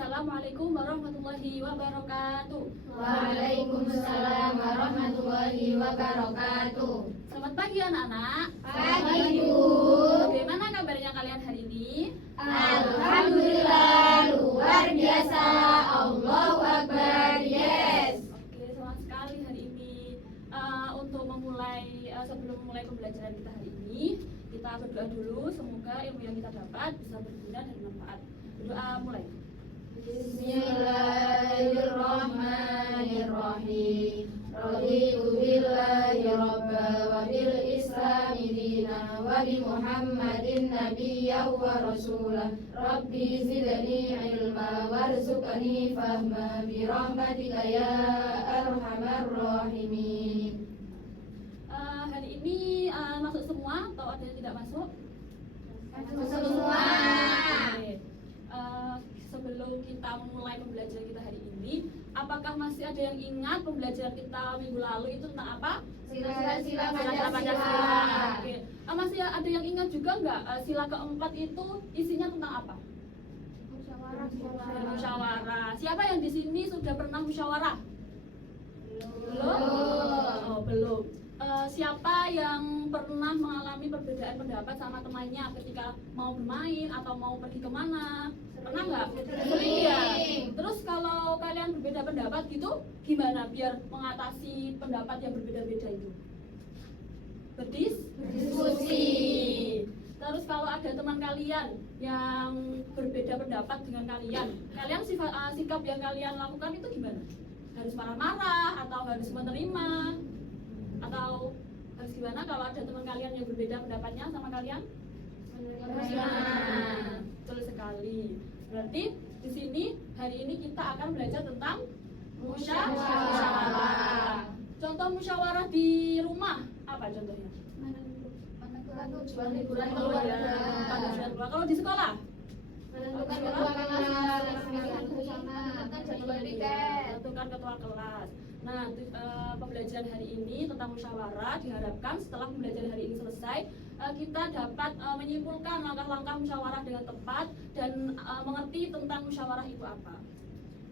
Assalamualaikum warahmatullahi wabarakatuh. Waalaikumsalam warahmatullahi wabarakatuh. Selamat pagi anak-anak. Pagi Bu. Bagaimana kabarnya kalian hari ini? Alhamdulillah luar biasa. Allahu Akbar. Yes. Oke, senang sekali hari ini. Sebelum memulai pembelajaran kita hari ini, kita berdoa dulu. Semoga ilmu yang kita dapat bisa berguna dan bermanfaat. Berdoa mulai. Bismillahirrahmanirrahim. Raditu billahi rabba wa bil islami dina wa bi Muhammadin nabiyya wa rasulah. Rabbi zidni ilma warzuqni fahma bi rahmatika ya arhamar rahimin. Hari ini masuk semua atau ada yang tidak masuk? Masuk semua. Oke. Sebelum kita mulai pembelajaran kita hari ini, apakah masih ada yang ingat pembelajaran kita minggu lalu itu tentang apa? Sila Pancasila. Oke. Masih ada yang ingat juga nggak sila keempat itu isinya tentang apa? Musyawarah. Siapa yang di sini sudah pernah musyawarah? Belum? Oh, belum. Siapa yang pernah mengalami perbedaan pendapat sama temannya ketika mau bermain atau mau pergi kemana? Pernah nggak? Sering ya. Terus kalau kalian berbeda pendapat gitu, gimana biar mengatasi pendapat yang berbeda-beda itu? Berdiskusi. Terus kalau ada teman kalian yang berbeda pendapat dengan kalian sikap yang kalian lakukan itu gimana? Harus marah-marah atau harus menerima? Atau harus gimana kalau ada teman kalian yang berbeda pendapatnya sama kalian? Betul sekali. Berarti di sini hari ini kita akan belajar tentang musyawarah. Contoh musyawarah di rumah apa contohnya? Tujuan liburan Keluarga. Kalau di sekolah? menentukan ketua kelas, Menentukan ketua kelas. Nah, pembelajaran hari ini tentang musyawarah diharapkan setelah pembelajaran hari ini selesai, kita dapat menyimpulkan langkah-langkah musyawarah dengan tepat dan mengerti tentang musyawarah itu apa.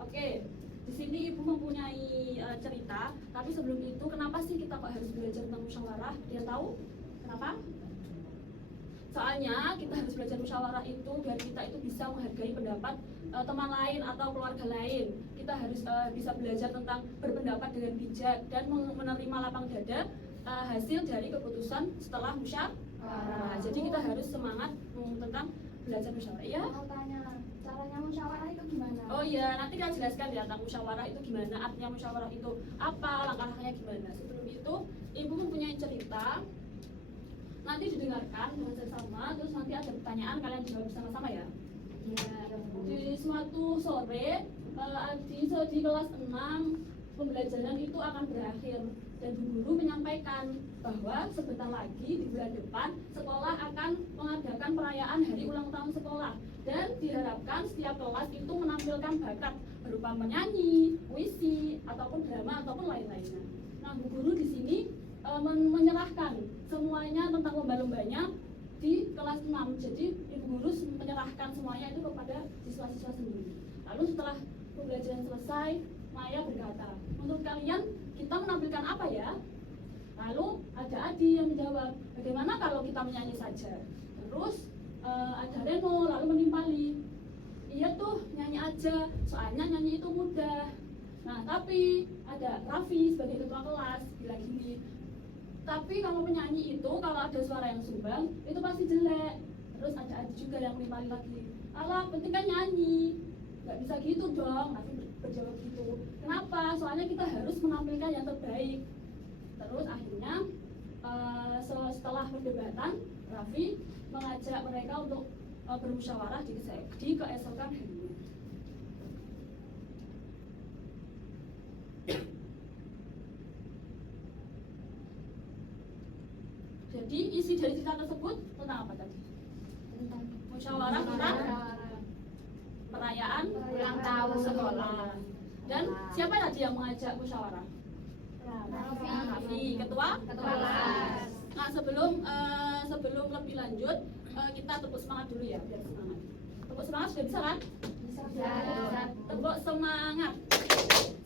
Oke, di sini Ibu mempunyai cerita, tapi sebelum itu kenapa sih kita kok harus belajar tentang musyawarah? Dia tahu kenapa? Soalnya kita harus belajar musyawarah itu biar kita itu bisa menghargai pendapat teman lain atau keluarga lain. Kita harus bisa belajar tentang berpendapat dengan bijak dan menerima lapang dada hasil dari keputusan setelah musyawarah. Jadi kita harus semangat tentang belajar musyawarah. Ya? Mau tanya, caranya musyawarah itu gimana? Oh iya, nanti kita jelaskan ya tentang musyawarah itu gimana, artinya musyawarah itu apa, langkah-langkahnya gimana. Sebelum itu, Ibu mempunyai cerita. Nanti didengarkan dengan seksama, terus nanti ada pertanyaan, kalian jawab bersama-sama ya. Di suatu sore, di kelas 6, pembelajaran itu akan berakhir. Dan Bu Guru menyampaikan bahwa sebentar lagi di bulan depan, sekolah akan mengadakan perayaan hari ulang tahun sekolah. Dan diharapkan setiap kelas itu menampilkan bakat berupa menyanyi, puisi, ataupun drama, ataupun lain-lainnya. Nah, Bu Guru di sini menyerahkan semuanya tentang lomba-lombanya di kelas 6. Jadi Ibu Guru menyerahkan semuanya itu kepada siswa-siswa sendiri. Lalu setelah pembelajaran selesai, Maya berkata, menurut kalian kita menampilkan apa ya? Lalu ada Adi yang menjawab, bagaimana kalau kita menyanyi saja? Terus ada Reno lalu menimpali, iya tuh nyanyi aja, soalnya nyanyi itu mudah. Nah tapi ada Raffi sebagai ketua kelas bilang gini, tapi kalau penyanyi itu kalau ada suara yang sumbang itu pasti jelek. Terus ada Adi juga yang menimpali lagi, alah penting kan nyanyi, nggak bisa gitu dong. Raffi berjawab gitu, kenapa? Soalnya kita harus menampilkan yang terbaik. Terus akhirnya setelah perdebatan, Raffi mengajak mereka untuk bermusyawarah di keesokan harinya. Jadi isi dari cerita tersebut tentang apa tadi? Tentang Musyawarah tentang perayaan ulang tahun sekolah. Dan siapa tadi yang mengajak musyawarah? Raffi, ketua kelas. Nah, sebelum lebih lanjut, kita tepuk semangat dulu ya, biar semangat. Tepuk semangat sudah bisa kan? bisa. Tepuk semangat.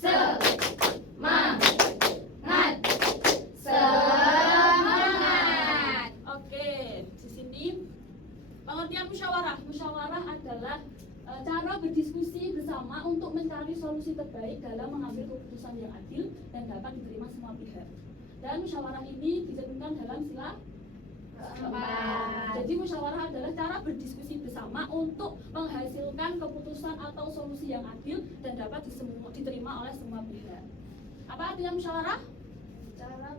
Semangat. Semangat. Oke, di sini pengertian musyawarah. Musyawarah adalah cara berdiskusi bersama untuk mencari solusi terbaik dalam mengambil keputusan yang adil dan dapat diterima semua pihak. Dan musyawarah ini disebutkan dalam sila keempat. Jadi musyawarah adalah cara berdiskusi bersama untuk menghasilkan keputusan atau solusi yang adil dan dapat diterima oleh semua pihak. Apa artinya musyawarah? Cara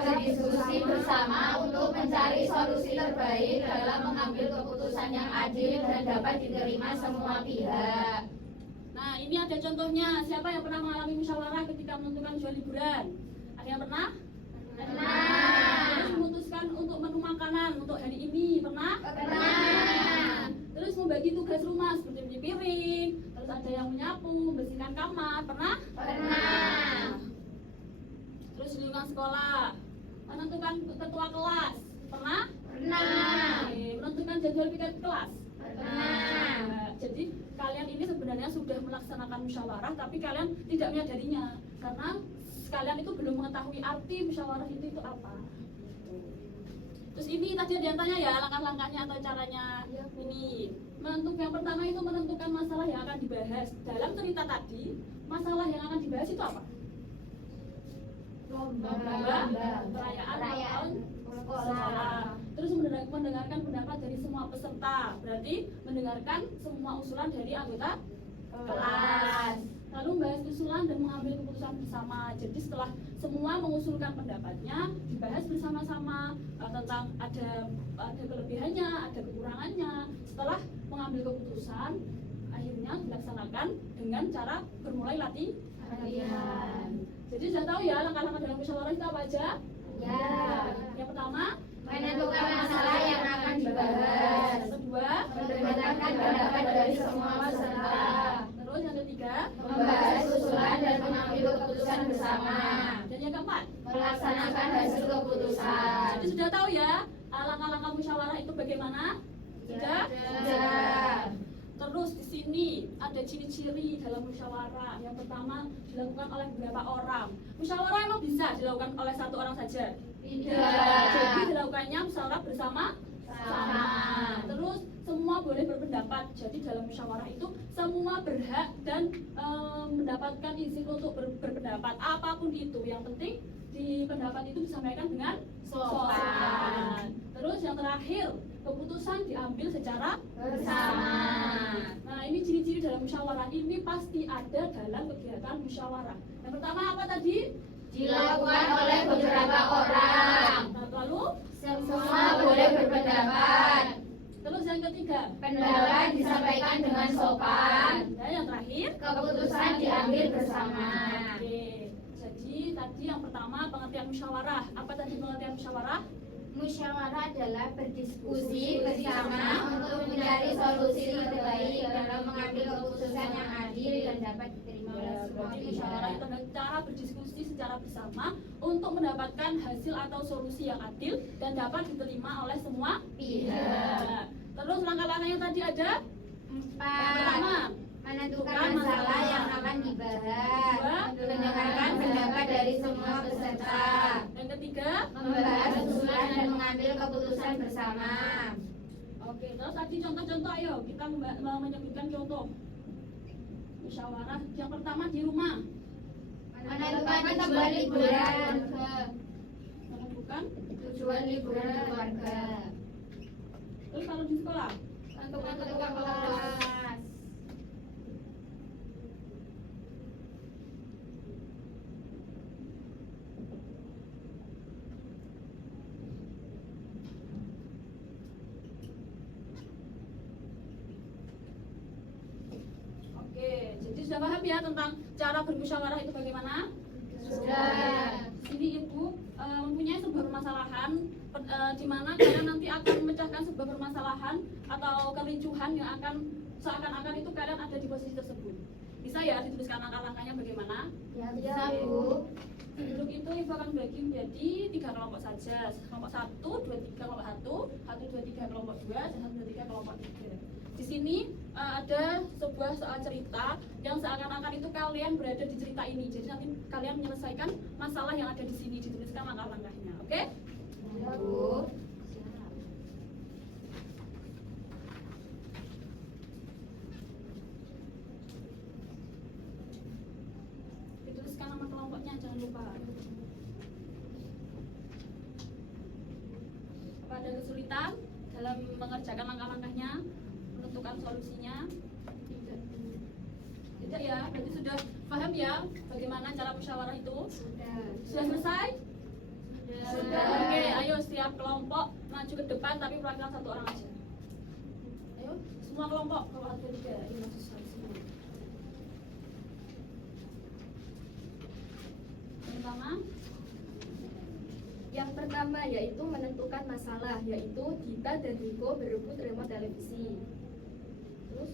berdiskusi bersama untuk mencari solusi terbaik dalam mengambil keputusan yang adil dan dapat diterima semua pihak. Nah, ini ada contohnya. Siapa yang pernah mengalami musyawarah ketika menentukan jadwal liburan? Ada yang pernah? Terus memutuskan untuk menu makanan untuk hari ini, pernah? Terus membagi tugas rumah seperti mencuci piring, terus ada yang menyapu, membersihkan kamar, pernah? Terus di lingkungan sekolah, menentukan ketua kelas, pernah? Oke, menentukan jadwal piket kelas. Jadi kalian ini sebenarnya sudah melaksanakan musyawarah, tapi kalian tidak menyadarinya karena kalian itu belum mengetahui arti musyawarah itu apa. Terus ini tadi ada yang tanya ya langkah-langkahnya atau caranya. Ini yang pertama itu menentukan masalah yang akan dibahas. Dalam cerita tadi, masalah yang akan dibahas itu apa? Lomba, perayaan sekolah. Terus mendengarkan pendapat dari semua peserta. Berarti mendengarkan semua usulan dari anggota kelas. Lalu membahas usulan dan mengambil keputusan bersama. Jadi setelah semua mengusulkan pendapatnya, dibahas bersama-sama tentang ada kelebihannya, ada kekurangannya. Setelah mengambil keputusan, akhirnya dilaksanakan dengan cara bermulai latihan. Jadi sudah tahu ya langkah-langkah dalam musyawarah itu apa aja? Yang pertama, Menentukan masalah yang akan dibahas. yang kedua, Mendengarkan pendapat dari semua peserta. terus yang ketiga, Membahas usulan dan mengambil keputusan bersama. dan yang keempat. Melaksanakan hasil keputusan. Jadi sudah tahu ya langkah-langkah musyawarah itu bagaimana? Sudah? Sudah. Terus di sini ada ciri-ciri dalam musyawarah. Yang pertama dilakukan oleh beberapa orang. Musyawarah emang bisa dilakukan oleh satu orang saja? Jadi dilakukannya musyawarah bersama. Terus semua boleh berpendapat. Jadi dalam musyawarah itu semua berhak dan mendapatkan izin untuk berpendapat apapun itu. Yang penting di pendapat itu disampaikan dengan sopan. Terus yang terakhir, keputusan diambil secara Bersama. Nah, ini ciri-ciri dalam musyawarah ini pasti ada dalam kegiatan musyawarah. Yang pertama apa tadi? Dilakukan oleh beberapa orang. Lalu Semua boleh berpendapat. terus yang ketiga. Pendapat disampaikan dengan sopan. Dan yang terakhir. Keputusan diambil bersama. Oke. Jadi tadi yang pertama pengertian musyawarah. Apa tadi pengertian musyawarah? Musyawarah adalah berdiskusi bersama untuk mencari solusi terbaik dalam mengambil keputusan yang adil dan dapat diterima oleh semua Berarti musyawarah itu pihak. adalah cara berdiskusi secara bersama untuk mendapatkan hasil atau solusi yang adil dan dapat diterima oleh semua pihak. Terus langkah-langkah yang tadi ada? Yang 4. pertama, Menentukan masalah yang akan dibahas. Mendengarkan pendapat dari semua peserta. yang ketiga. Membahas usulan dan mengambil keputusan bersama. Oke, terus tadi contoh-contoh, ayo kita menyebutkan contoh musyawarah. Yang pertama di rumah, Menentukan tujuan liburan. menentukan. Tujuan liburan keluarga. Terus kalau di sekolah, Menentukan ketua kelas. oke. Jadi sudah paham ya tentang cara bermusyawarah itu bagaimana? Sudah. Sini ibu mempunyai sebuah permasalahan di mana kalian nanti akan memecahkan sebuah permasalahan atau kericuhan yang akan seakan-akan itu kalian ada di posisi tersebut. Bisa ya dituliskan langkah-langkahnya bagaimana? Bisa, Bu. Untuk itu ibu akan bagi menjadi 3 kelompok saja. Kelompok 1, 2, 3, kelompok 1, 1, 2, 3, kelompok 2, dan 1, 2, 3, kelompok 3. Di sini ada sebuah soal cerita yang seakan-akan itu kalian berada di cerita ini. Jadi nanti kalian menyelesaikan masalah yang ada di sini, dituliskan langkah-langkahnya. Oke? Ya, Bu. Dituliskan nama kelompoknya, jangan lupa. Apa ada kesulitan dalam mengerjakan langkah-langkahnya, menentukan solusinya? Tidak. Tidak ya, berarti sudah paham ya bagaimana cara musyawarah itu? Sudah selesai? Sudah. Oke, ayo setiap kelompok maju ke depan tapi perwakilan satu orang aja. Ayo, semua kelompok kalau ada 3, ini maksud saya semua. Yang pertama yaitu menentukan masalah, yaitu Dita dan Riko berebut remote televisi. Terus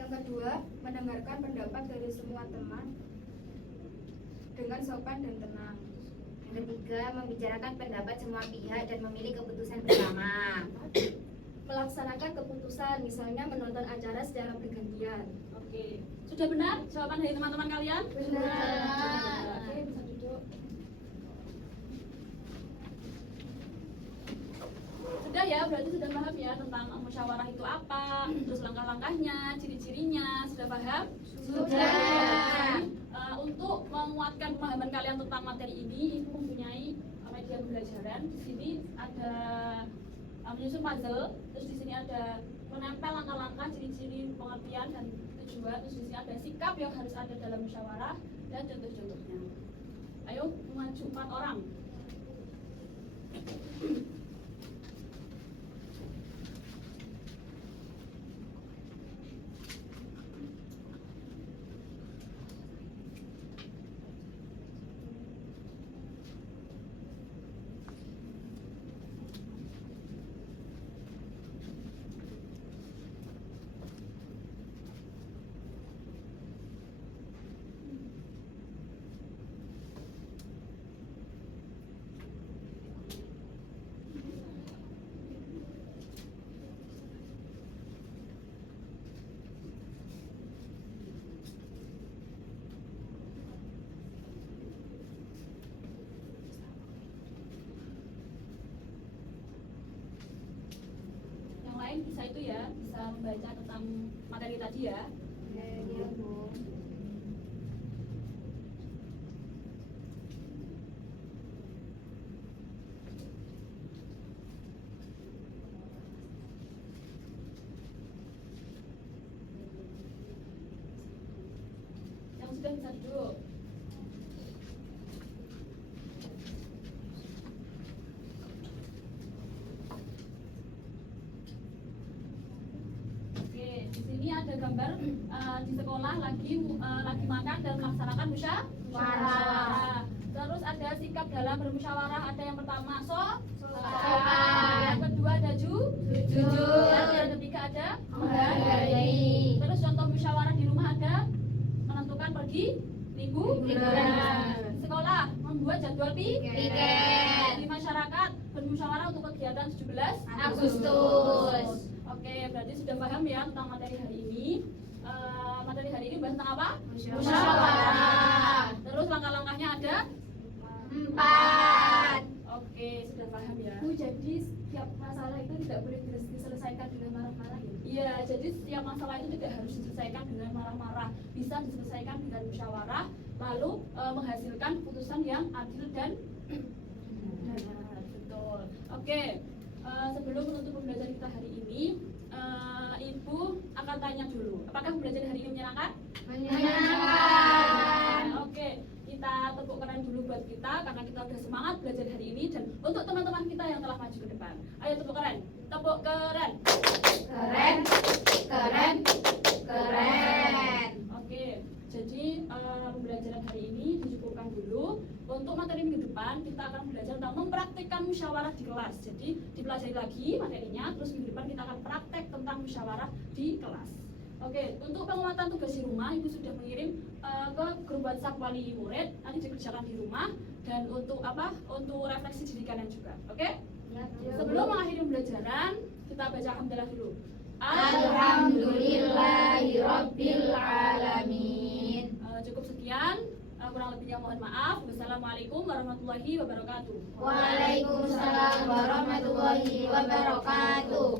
Yang kedua, mendengarkan pendapat dari semua teman dengan sopan dan tenang. Yang ketiga, membicarakan pendapat semua pihak dan memilih keputusan bersama. melaksanakan keputusan, misalnya menonton acara secara bergantian. Oke, sudah benar jawaban dari teman-teman kalian? Benar. Oke, bisa duduk. Sudah ya, berarti sudah paham ya tentang musyawarah itu apa, terus langkah-langkahnya, ciri-cirinya, sudah paham? Sudah. Untuk menguatkan pemahaman kalian tentang materi ini, Ibu mempunyai media pembelajaran. Di sini ada menyusun puzzle, terus di sini ada menempel langkah-langkah, ciri-ciri, pengertian dan tujuan. Terus di sini ada sikap yang harus ada dalam musyawarah dan contoh-contohnya. Ayo maju 4 orang. Yang lain bisa itu ya, bisa membaca tentang materi tadi ya. Iya, Bu. Yang sudah bisa duduk. Oke, di sini ada gambar di sekolah lagi makan dan melaksanakan musyawarah. Terus ada sikap dalam bermusyawarah, ada yang pertama Sopan. yang kedua ada Jujur. dan yang ketiga ada Menghargai. Terus contoh musyawarah di rumah ada menentukan pergi liburan. Sekolah membuat jadwal Piket. Di masyarakat bermusyawarah untuk kegiatan 17 Agustus. Oke, berarti sudah paham ya tentang materi hari ini. Materi hari ini bahas tentang apa? Musyawarah. Terus langkah-langkahnya ada? 4. Oke, sudah paham ya. Bu, jadi setiap masalah itu tidak boleh diselesaikan dengan marah-marah ya? Iya, jadi setiap masalah itu tidak harus diselesaikan dengan marah-marah. Bisa diselesaikan dengan musyawarah, lalu menghasilkan keputusan yang adil dan benar. Betul. Oke, sebelum menutup pembelajaran kita hari ini, Ibu akan tanya dulu, apakah pembelajaran hari ini menyenangkan? Menyenangkan. Oke, kita tepuk keren dulu buat kita karena kita udah semangat belajar hari ini, dan untuk teman-teman kita yang telah maju ke depan, ayo tepuk keren, tepuk keren. Keren. Keren. Keren. Oke, jadi pembelajaran hari ini dicukupkan dulu. Untuk materi minggu depan kita akan belajar tentang mempraktikkan musyawarah di kelas. Jadi dipelajari lagi materinya, terus minggu depan kita akan praktek tentang musyawarah di kelas. Oke, untuk penguatan tugas di rumah, Ibu sudah mengirim ke grup WhatsApp wali murid, nanti dikerjakan di rumah, dan untuk apa? Untuk refleksi didikannya juga. Oke? Ya, Bu. Sebelum mengakhiri pembelajaran, kita baca hamdalah dulu. Alhamdulillahirabbil alamin. Cukup sekian. Kurang lebihnya mohon maaf. Wassalamualaikum warahmatullahi wabarakatuh. Waalaikumsalam warahmatullahi wabarakatuh.